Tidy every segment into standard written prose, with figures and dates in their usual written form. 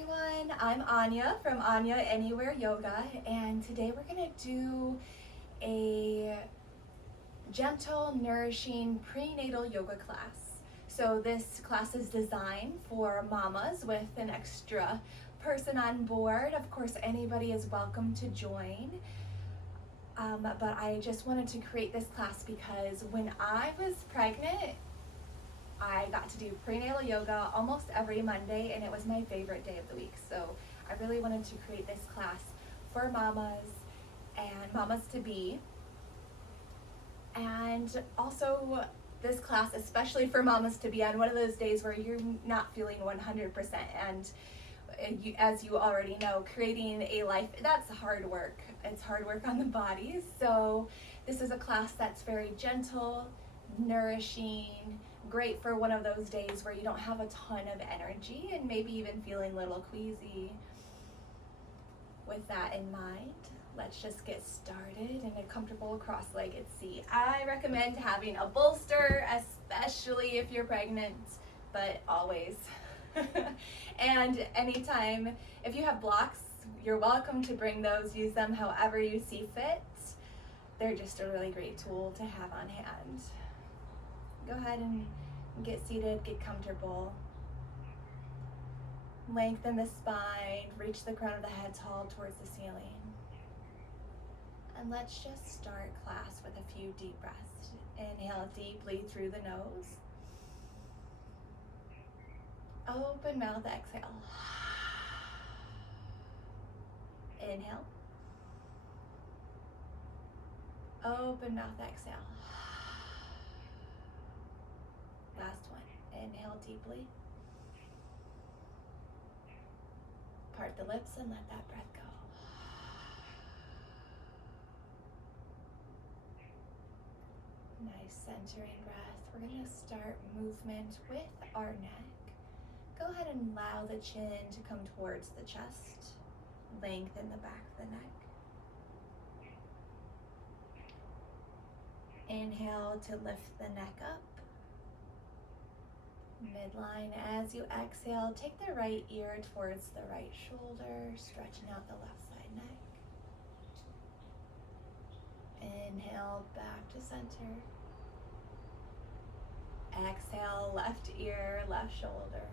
everyone, I'm Anya from Anya Anywhere Yoga, and today we're going to do a gentle, nourishing prenatal yoga class. So this class is designed for mamas with an extra person on board. Of course, anybody is welcome to join. But I just wanted to create this class because when I was pregnant, I got to do prenatal yoga almost every Monday, and it was my favorite day of the week. So I really wanted to create this class for mamas and mamas to be. And also this class, especially for mamas to be on one of those days where you're not feeling 100%. And as you already know, creating a life, that's hard work. It's hard work on the body. So this is a class that's very gentle, nourishing, great for one of those days where you don't have a ton of energy and maybe even feeling a little queasy. With that in mind, let's just get started in a comfortable cross-legged seat. I recommend having a bolster, especially if you're pregnant, but always. And anytime, if you have blocks, you're welcome to bring those, use them however you see fit. They're just a really great tool to have on hand. Go ahead and get seated, get comfortable. Lengthen the spine, reach the crown of the head tall towards the ceiling. And let's just start class with a few deep breaths. Inhale deeply through the nose. Open mouth, exhale. Inhale. Open mouth, exhale. Last one. Inhale deeply. Part the lips and let that breath go. Nice centering breath. We're going to start movement with our neck. Go ahead and allow the chin to come towards the chest. Lengthen the back of the neck. Inhale to lift the neck up. Midline. As you exhale, take the right ear towards the right shoulder, stretching out the left side neck. Inhale, back to center. Exhale, left ear, left shoulder.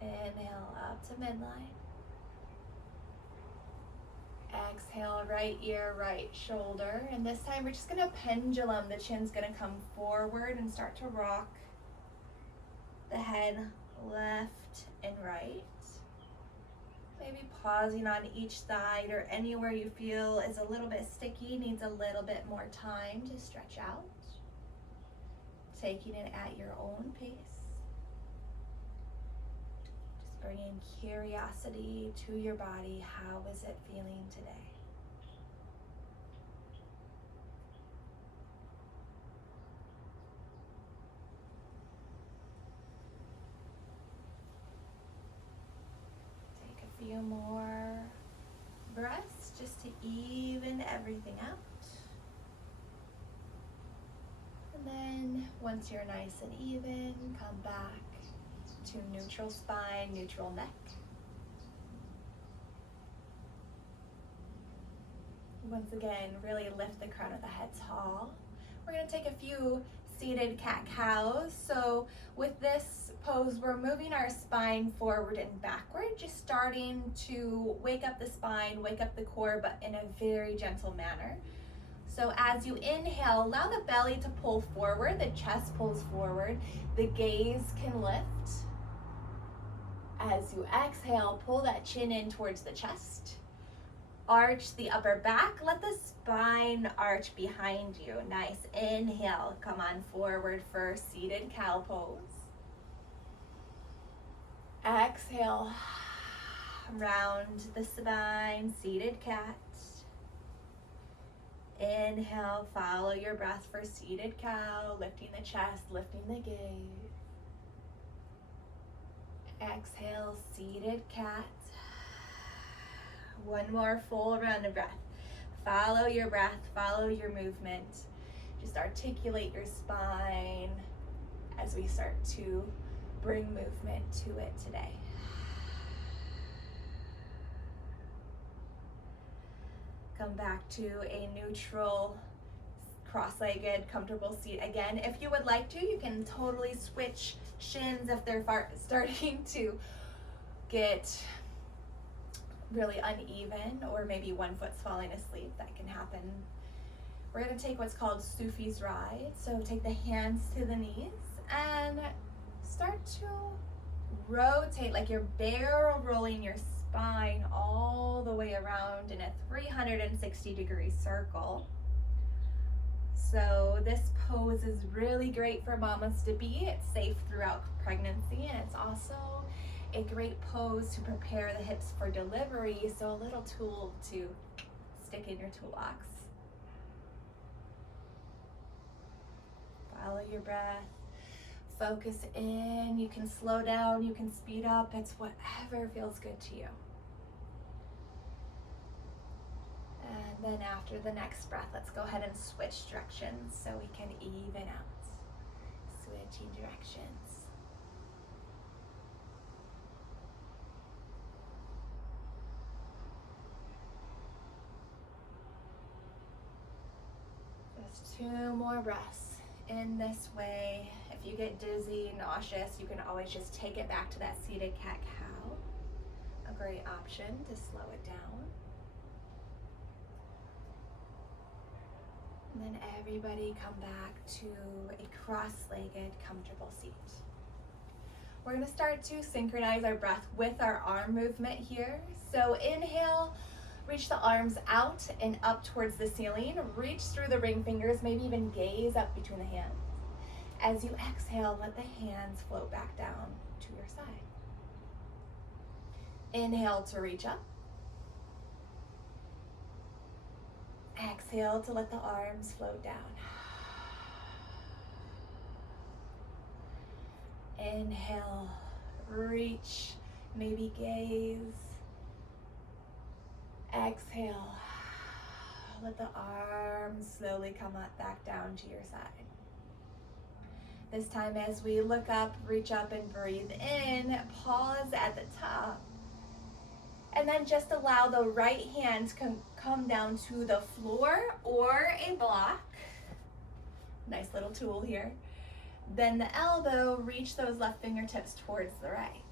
Inhale, up to midline. Exhale, right ear, right shoulder. And this time we're just gonna pendulum. The chin's gonna come forward and start to rock the head left and right. Maybe pausing on each side or anywhere you feel is a little bit sticky, needs a little bit more time to stretch out. Taking it at your own pace. Bringing curiosity to your body. How is it feeling today? Take a few more breaths just to even everything out. And then once you're nice and even, come back to neutral spine, neutral neck. Once again, really lift the crown of the head tall. We're going to take a few seated cat-cows. So with this pose, we're moving our spine forward and backward, just starting to wake up the spine, wake up the core, but in a very gentle manner. So as you inhale, allow the belly to pull forward, the chest pulls forward, the gaze can lift. As you exhale, pull that chin in towards the chest. Arch the upper back. Let the spine arch behind you. Nice. Inhale. Come on forward for seated cow pose. Exhale. Round the spine. Seated cat. Inhale. Follow your breath for seated cow. Lifting the chest. Lifting the gaze. Exhale, seated cat. One more full round of breath. Follow your breath, follow your movement. Just articulate your spine. as we start to bring movement to it today. Come back to a neutral, cross-legged, comfortable seat again. If you would like to, you can totally switch shins if they're starting to get really uneven, or maybe one foot's falling asleep. That can happen. We're going to take what's called Sufi's ride. So take the hands to the knees and start to rotate like you're barrel rolling your spine all the way around in a 360-degree circle. So this pose is really great for mamas to be. It's safe throughout pregnancy, and it's also a great pose to prepare the hips for delivery. So a little tool to stick in your toolbox. Follow your breath. Focus in. You can slow down, you can speed up. It's whatever feels good to you. And then after the next breath, let's go ahead and switch directions so we can even out. Switching directions. Just 2 more breaths in this way. If you get dizzy, nauseous, you can always just take it back to that seated cat-cow. A great option to slow it down. And then everybody come back to a cross-legged, comfortable seat. We're going to start to synchronize our breath with our arm movement here. So inhale, reach the arms out and up towards the ceiling. Reach through the ring fingers, maybe even gaze up between the hands. As you exhale, let the hands float back down to your side. Inhale to reach up. Exhale to let the arms float down. Inhale, reach, maybe gaze. Exhale, let the arms slowly come up back down to your side. This time as we look up, reach up and breathe in, pause at the top. And then just allow the right hand to come down to the floor or a block. Nice little tool here. Then the elbow, reach those left fingertips towards the right.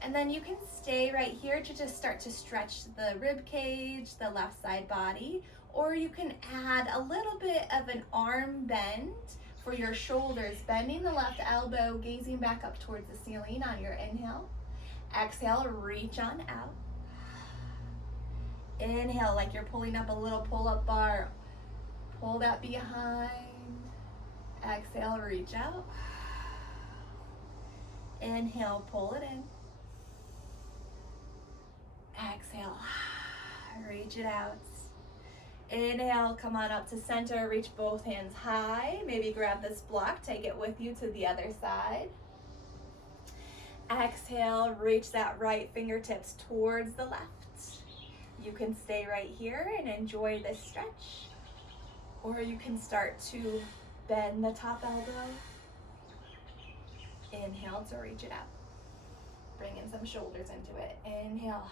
And then you can stay right here to just start to stretch the rib cage, the left side body, or you can add a little bit of an arm bend for your shoulders, bending the left elbow, gazing back up towards the ceiling on your inhale. Exhale, reach on out. Inhale, like you're pulling up a little pull-up bar. Pull that behind. Exhale, reach out. Inhale, pull it in. Exhale, reach it out. Inhale, come on up to center, reach both hands high. Maybe grab this block, take it with you to the other side. Exhale, reach that right fingertips towards the left. You can stay right here and enjoy this stretch, or you can start to bend the top elbow. Inhale to reach it out. Bring in some shoulders into it. Inhale,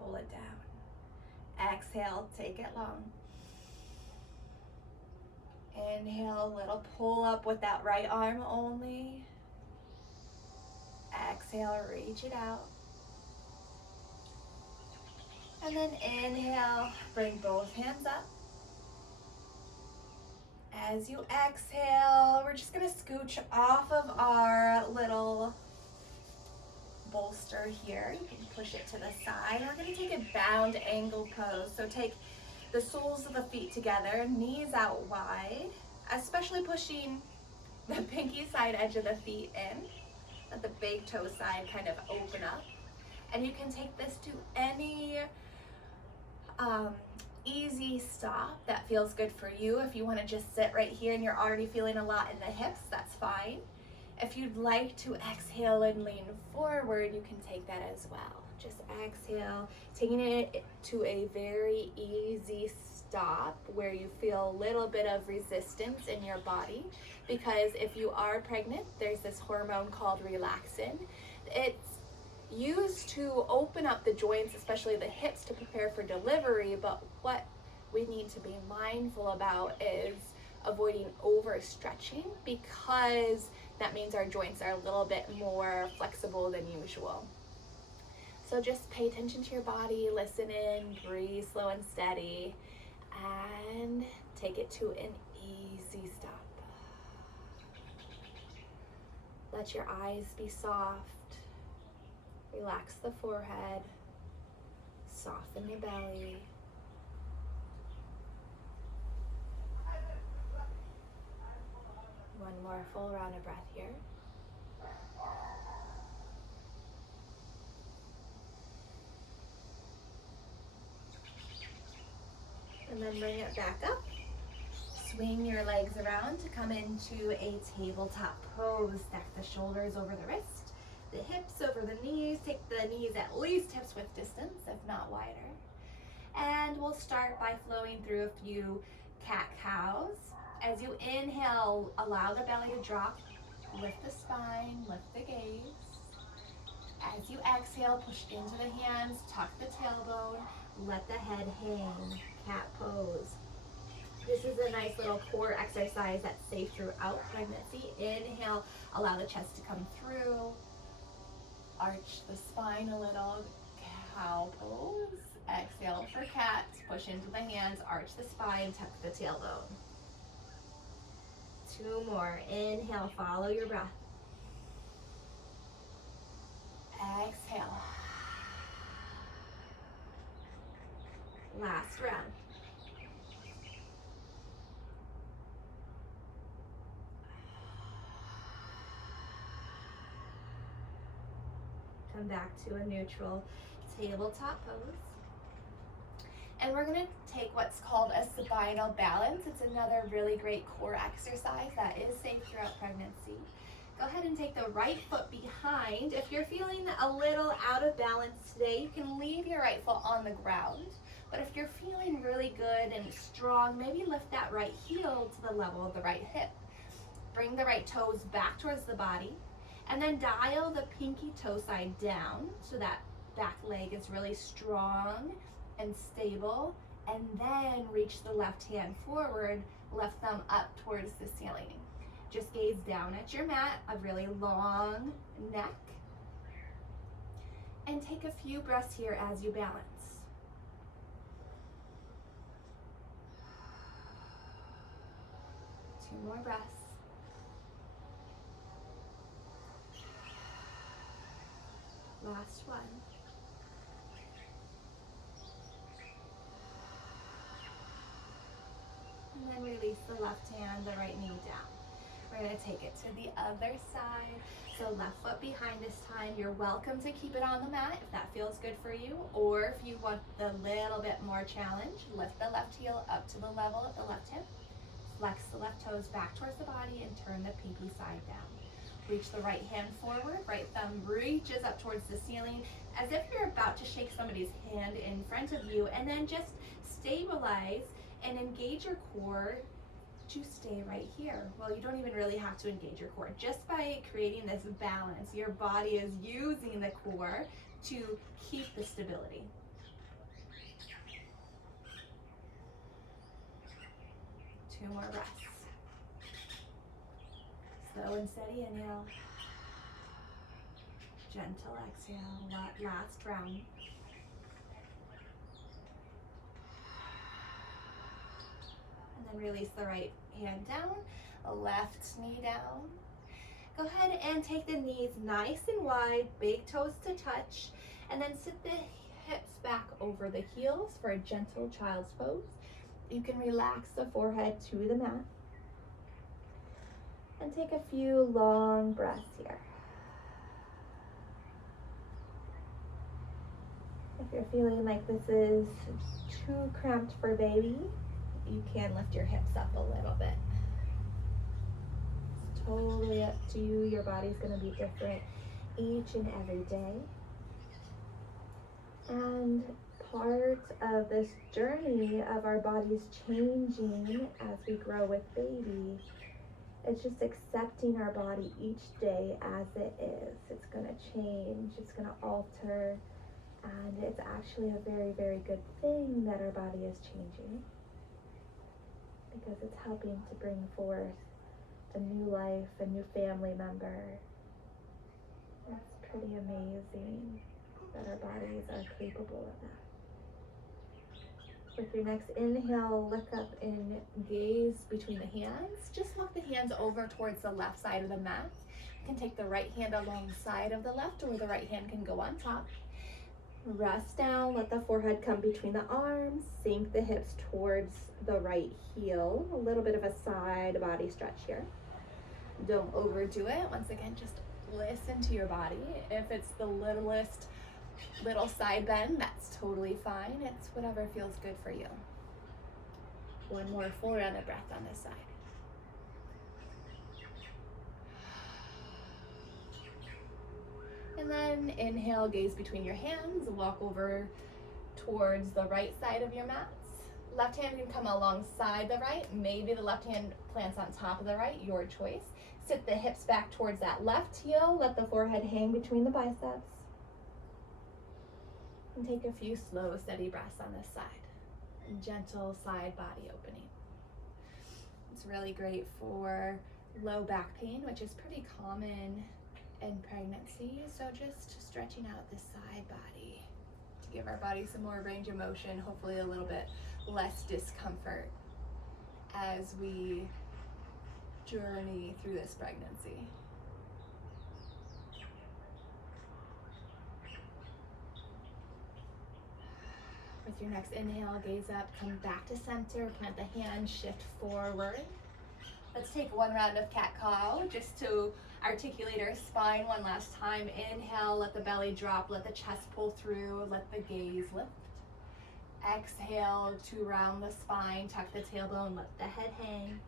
pull it down. Exhale, take it long. Inhale, little pull up with that right arm only. Exhale, reach it out. And then inhale, bring both hands up. As you exhale, we're just gonna scooch off of our little bolster here. You can push it to the side. We're gonna take a bound angle pose. So take the soles of the feet together, knees out wide, especially pushing the pinky side edge of the feet in. Let the big toe side kind of open up. And you can take this to any easy stop that feels good for you. If you want to just sit right here and you're already feeling a lot in the hips, that's fine. If you'd like to exhale and lean forward, you can take that as well. Just exhale, taking it to a very easy stop where you feel a little bit of resistance in your body, because if you are pregnant, there's this hormone called relaxin. It's used to open up the joints, especially the hips, to prepare for delivery, but what we need to be mindful about is avoiding overstretching, because that means our joints are a little bit more flexible than usual. So just pay attention to your body, listen in, breathe slow and steady, and take it to an easy stop. Let your eyes be soft. Relax the forehead. Soften your belly. One more full round of breath here. And then bring it back up. Swing your legs around to come into a tabletop pose. Stack the shoulders over the wrist, the hips over the knees. Take the knees at least hips width distance, if not wider. And we'll start by flowing through a few cat-cows. As you inhale, allow the belly to drop. Lift the spine, lift the gaze. As you exhale, push into the hands, tuck the tailbone, let the head hang, cat pose. This is a nice little core exercise that's safe throughout pregnancy. Inhale, allow the chest to come through. Arch the spine a little, cow pose. Exhale for cat, push into the hands, arch the spine, tuck the tailbone. 2 more. Inhale, follow your breath. Exhale. Last round. Come back to a neutral tabletop pose. And we're going to take what's called a spinal balance. It's another really great core exercise that is safe throughout pregnancy. Go ahead and take the right foot behind. If you're feeling a little out of balance today, you can leave your right foot on the ground. But if you're feeling really good and strong, maybe lift that right heel to the level of the right hip. Bring the right toes back towards the body, and then dial the pinky toe side down so that back leg is really strong and stable, and then reach the left hand forward, left thumb up towards the ceiling. Just gaze down at your mat, a really long neck, and take a few breaths here as you balance. Two more breaths. Last one. And then release the left hand, the right knee down. We're going to take it to the other side. So left foot behind this time. You're welcome to keep it on the mat if that feels good for you. Or if you want the little bit more challenge, lift the left heel up to the level of the left hip. Flex the left toes back towards the body and turn the pinky side down. Reach the right hand forward, right thumb reaches up towards the ceiling as if you're about to shake somebody's hand in front of you, and then just stabilize and engage your core to stay right here. Well, you don't even really have to engage your core. Just by creating this balance, your body is using the core to keep the stability. Two more breaths. Slow and steady inhale. Gentle exhale. Last round. And then release the right hand down, left knee down. Go ahead and take the knees nice and wide, big toes to touch, and then sit the hips back over the heels for a gentle child's pose. You can relax the forehead to the mat. And take a few long breaths here. If you're feeling like this is too cramped for baby, you can lift your hips up a little bit. It's totally up to you. Your body's going to be different each and every day. And part of this journey of our bodies changing as we grow with baby. It's just accepting our body each day as it is. It's going to change, it's going to alter, and it's actually a very, very good thing that our body is changing, because it's helping to bring forth a new life, a new family member. It's pretty amazing that our bodies are capable of that. With your next inhale, look up and gaze between the hands. Just walk the hands over towards the left side of the mat. You can take the right hand alongside of the left, or the right hand can go on top. Rest down, let the forehead come between the arms, sink the hips towards the right heel. A little bit of a side body stretch here. Don't overdo it. Once again, just listen to your body. If it's the little side bend, that's totally fine. It's whatever feels good for you. One more full round of breath on this side. And then inhale, gaze between your hands, walk over towards the right side of your mats. Left hand can come alongside the right. Maybe the left hand plants on top of the right, your choice. Sit the hips back towards that left heel. Let the forehead hang between the biceps. And take a few slow, steady breaths on this side. Gentle side body opening. It's really great for low back pain, which is pretty common in pregnancy. So just stretching out the side body to give our body some more range of motion, hopefully a little bit less discomfort as we journey through this pregnancy. With your next inhale, gaze up, come back to center, plant the hand, shift forward. Let's take one round of cat-cow just to articulate our spine one last time. Inhale, let the belly drop, let the chest pull through, let the gaze lift. Exhale to round the spine, tuck the tailbone, let the head hang.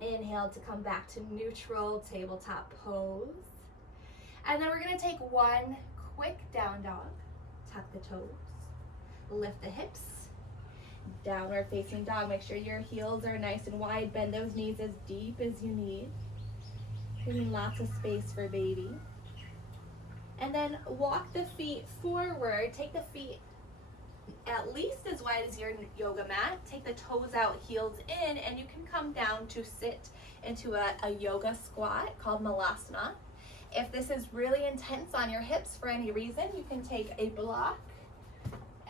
Inhale to come back to neutral tabletop pose. And then we're gonna take one quick down dog. Tuck the toes, lift the hips, downward facing dog. Make sure your heels are nice and wide. Bend those knees as deep as you need. Giving lots of space for baby. And then walk the feet forward. Take the feet at least as wide as your yoga mat. Take the toes out, heels in, and you can come down to sit into a yoga squat called Malasana. If this is really intense on your hips for any reason, you can take a block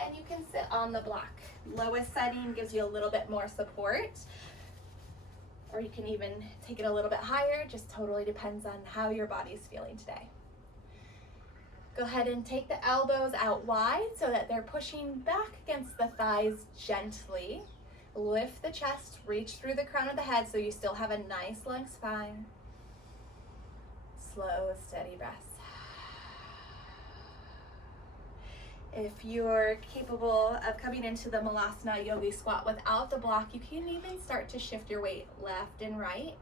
and you can sit on the block. Lowest setting gives you a little bit more support, or you can even take it a little bit higher. Just totally depends on how your body's feeling today. Go ahead and take the elbows out wide so that they're pushing back against the thighs gently. Lift the chest, reach through the crown of the head so you still have a nice long spine. Slow, steady breaths. If you're capable of coming into the Malasana Yogi squat without the block, you can even start to shift your weight left and right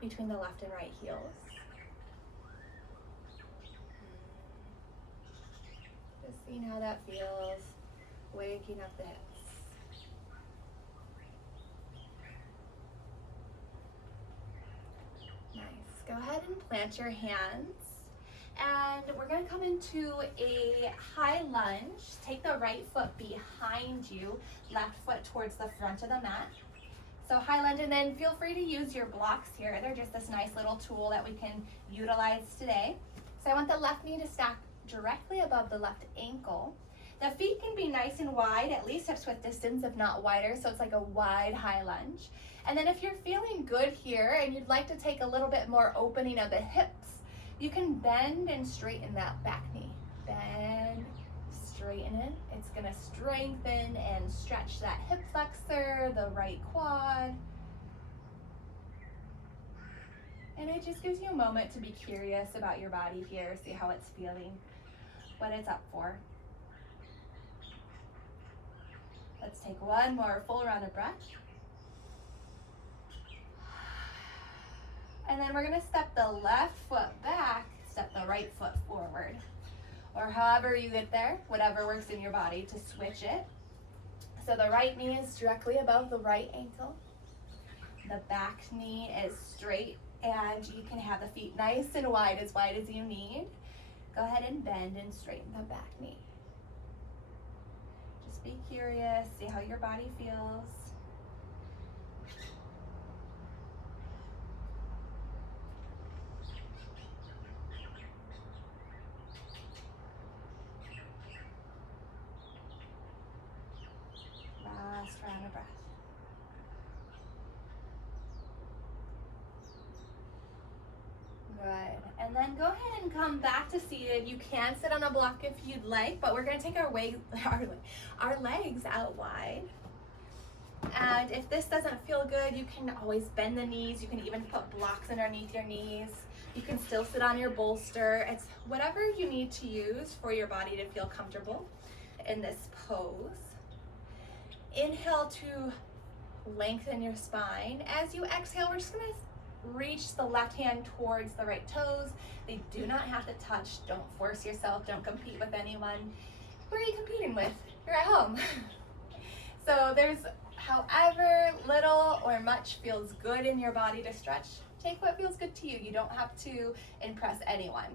between the left and right heels. Just seeing how that feels, waking up the hips. Go ahead and plant your hands, and we're going to come into a high lunge. Take the right foot behind you, left foot towards the front of the mat. So high lunge, and then feel free to use your blocks here. They're just this nice little tool that we can utilize today. So I want the left knee to stack directly above the left ankle. The feet can be nice and wide, at least hips width distance, if not wider, so it's like a wide high lunge. And then if you're feeling good here and you'd like to take a little bit more opening of the hips, you can bend and straighten that back knee. Bend, straighten it. It's gonna strengthen and stretch that hip flexor, the right quad. And it just gives you a moment to be curious about your body here, see how it's feeling, what it's up for. Let's take one more full round of breath. And then we're gonna step the left foot back, step the right foot forward. or however you get there, whatever works in your body to switch it. So the right knee is directly above the right ankle. The back knee is straight, and you can have the feet nice and wide as you need. Go ahead and bend and straighten the back knee. Just be curious, see how your body feels. Last round of breath. Good. And then go ahead and come back to seated. You can sit on a block if you'd like, but we're going to take our legs out wide. And if this doesn't feel good, you can always bend the knees. You can even put blocks underneath your knees. You can still sit on your bolster. It's whatever you need to use for your body to feel comfortable in this pose. Inhale to lengthen your spine. As you exhale, we're just going to reach the left hand towards the right toes. They do not have to touch. Don't force yourself. Don't compete with anyone. Who are you competing with? You're at home. So there's however little or much feels good in your body to stretch. Take what feels good to you. You don't have to impress anyone.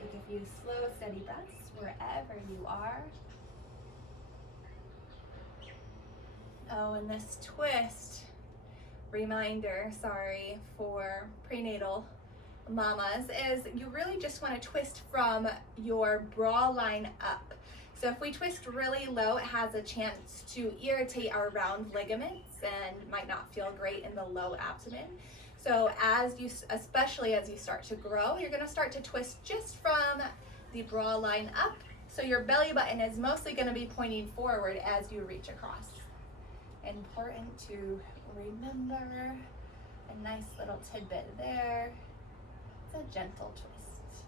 Take a few slow, steady breaths wherever you are. Oh, and this twist, reminder, for prenatal mamas, is you really just want to twist from your bra line up. So if we twist really low, it has a chance to irritate our round ligaments and might not feel great in the low abdomen. So especially as you start to grow, you're going to start to twist just from the bra line up. So your belly button is mostly going to be pointing forward as you reach across. Important to remember. A nice little tidbit there. It's a gentle twist.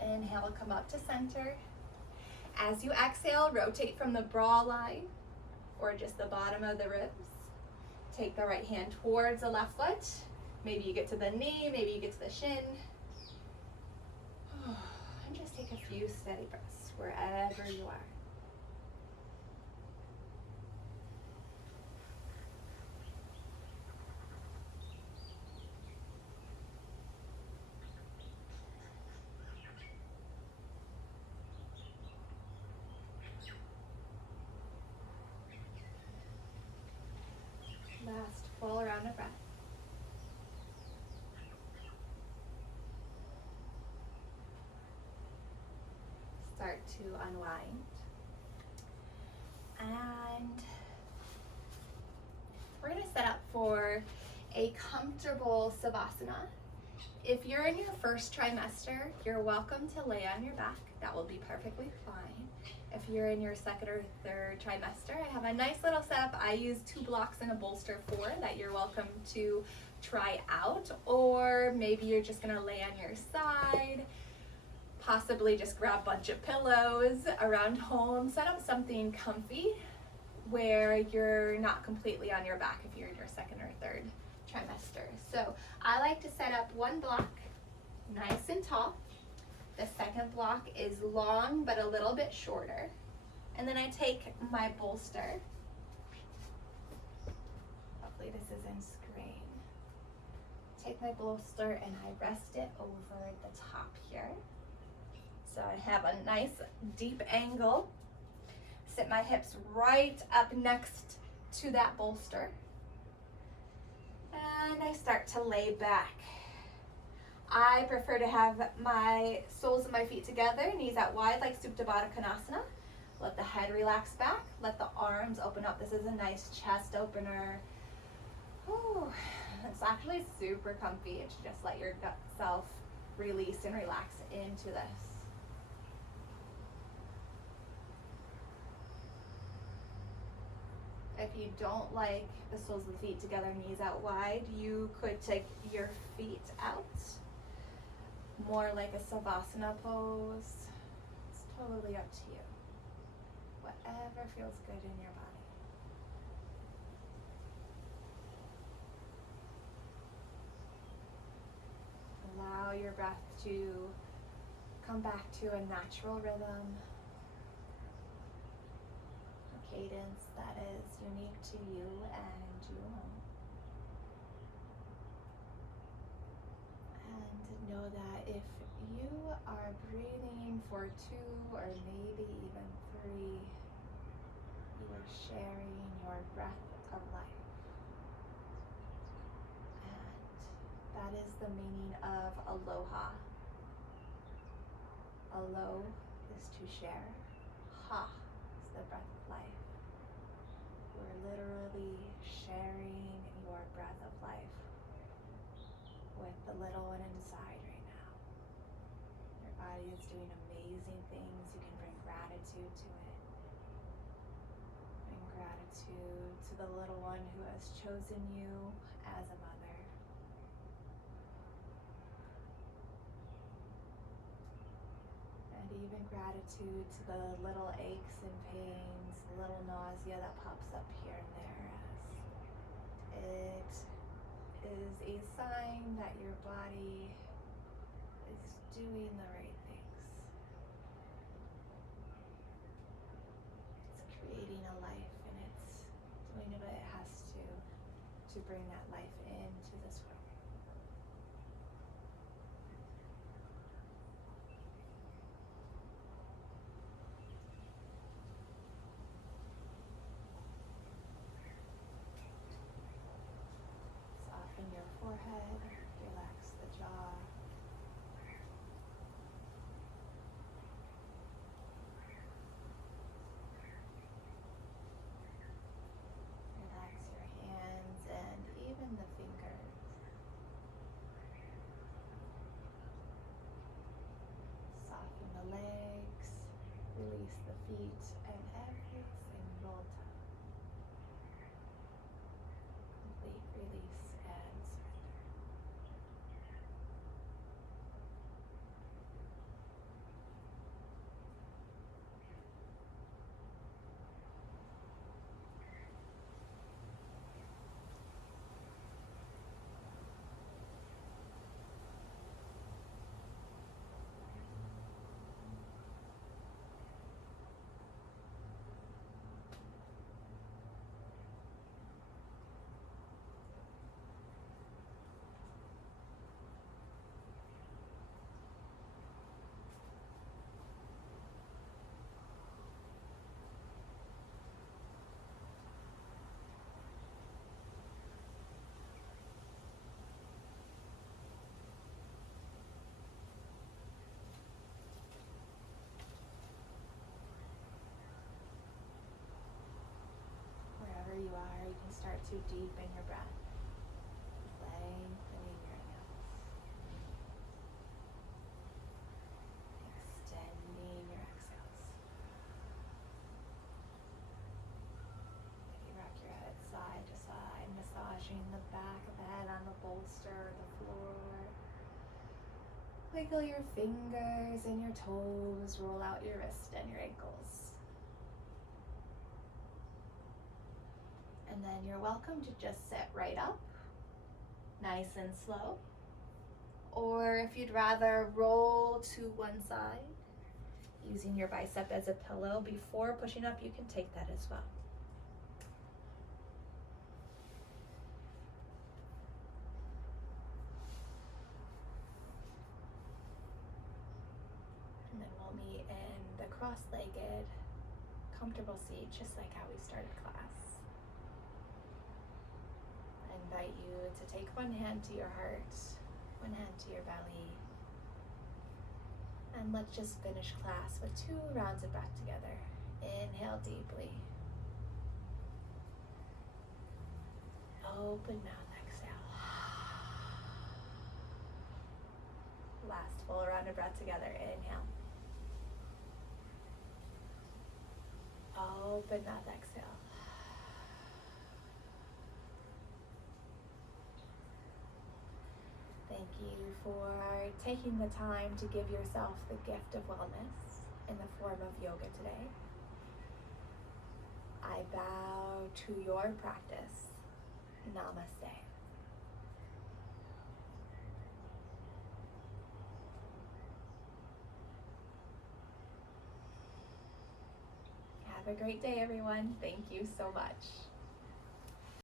Inhale, come up to center. As you exhale, rotate from the bra line or just the bottom of the ribs. Take the right hand towards the left foot. Maybe you get to the knee, maybe you get to the shin. And just take a few steady breaths wherever you are. Last full round of breath. Start to unwind. And we're going to set up for a comfortable Savasana. If you're in your first trimester, you're welcome to lay on your back. That will be perfectly fine. If you're in your second or third trimester, I have a nice little setup. I use 2 blocks and a bolster for that you're welcome to try out. Or maybe you're just gonna lay on your side, possibly just grab a bunch of pillows around home. Set up something comfy where you're not completely on your back if you're in your second or third trimester. So I like to set up 1 block nice and tall. The second block is long but a little bit shorter. And then I take my bolster. Hopefully this is in screen. Take my bolster and I rest it over the top here. So I have a nice deep angle. Sit my hips right up next to that bolster. And I start to lay back. I prefer to have my soles of my feet together, knees out wide like Supta Baddha Konasana. Let the head relax back, let the arms open up. This is a nice chest opener. Ooh, it's actually super comfy to just let your gut self release and relax into this. If you don't like the soles of the feet together, knees out wide, you could take your feet out. More like a Savasana pose. It's totally up to you. Whatever feels good in your body. breath to come back to a natural rhythm, a cadence that is unique to you and you alone. And know that if you are breathing for 2 or maybe even 3, you are sharing your breath of life. And that is the meaning of aloha. Alo is to share. Ha is the breath of life. We're literally sharing your breath of life with the little one inside right now. Your body is doing amazing things. You can bring gratitude to it. Bring gratitude to the little one who has chosen you as a mother. And even gratitude to the little aches and pains, the little nausea that pops up here and there, as it is a sign that your body is doing the right things. It's creating a life, and it's doing what it has to bring that life into this world. Soften your forehead, relax the jaw. Relax your hands and even the fingers. Soften the legs, release the feet and every single toe. Complete release and surrender. Wherever you are, you can start to deepen your breath, lengthening your inhales, extending your exhales. Maybe rock your head side to side, massaging the back of the head on the bolster, the floor. Wiggle your fingers and your toes, roll out your wrist and your ankles. And then you're welcome to just sit right up, nice and slow. Or if you'd rather roll to one side, using your bicep as a pillow before pushing up, you can take that as well. And then we'll meet in the cross-legged, comfortable seat, just like how we started class. I invite you to take one hand to your heart, one hand to your belly, and let's just finish class with 2 rounds of breath together. Inhale deeply. Open mouth, exhale. Last full round of breath together. Inhale. Open mouth, exhale. Thank you for taking the time to give yourself the gift of wellness in the form of yoga today. I bow to your practice. Namaste. Have a great day, everyone. Thank you so much.